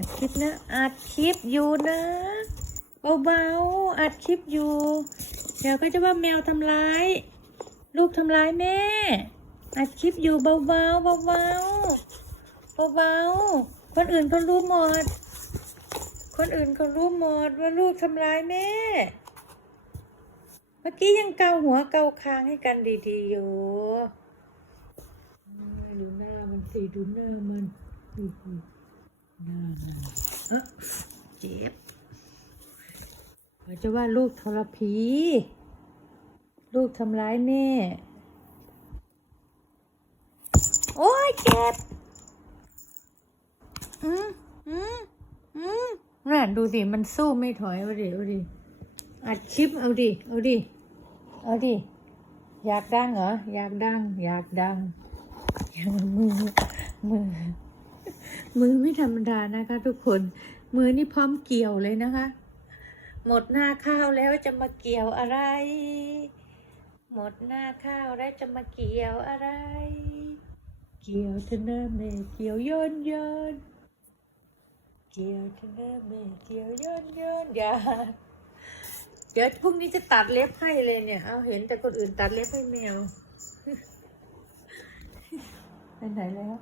อัดคลิปนะ อัดคลิปอยู่นะเบาๆอัดคลิปอยู่ เดี๋ยวก็จะว่าแมวทำร้าย ลูกทำร้ายแม่ อัดคลิปอยู่เบาๆเบาๆเบาๆคนอื่นเขารู้หมด คนอื่นเขารู้หมดว่าลูกทำร้ายแม่ เมื่อกี้ยังเกาหัวเกาคางให้กันดีๆอยู่ดูหน้ามันสิดูหน้ามัน เอ๊ะเจ็บเขาจะว่าลูกทรพี ลูกทำร้ายแม่ โอ้ยเจ็บ อืมอืมอืมนั่นดูสิมันสู้ไม่ถอยเอาดิเอาดิ อัดคลิปเอาดิ เอาดิ เอาดิ อยากดังเหรอ อยากดัง อยากดังอย่ามามือ มือ มือไม่ธรรมดานะคะ ทุกคน มือนี่พร้อมเกี่ยวเลยนะคะ หมดหน้าข้าวแล้วจะมาเกี่ยวอะไร หมดหน้าข้าวแล้วจะมาเกี่ยวอะไร เกี่ยวเธอเนอะแม่เกี่ยวย้อนย้อนเกี่ยวเธอเนอะแม่เกี่ยวย้อนย้อนอย่าเดี๋ยวพรุ่งนี้จะตัดเล็บให้เลยเนี่ย เอาเห็นแต่คนอื่นตัดเล็บให้แมวไปไหนแล้ว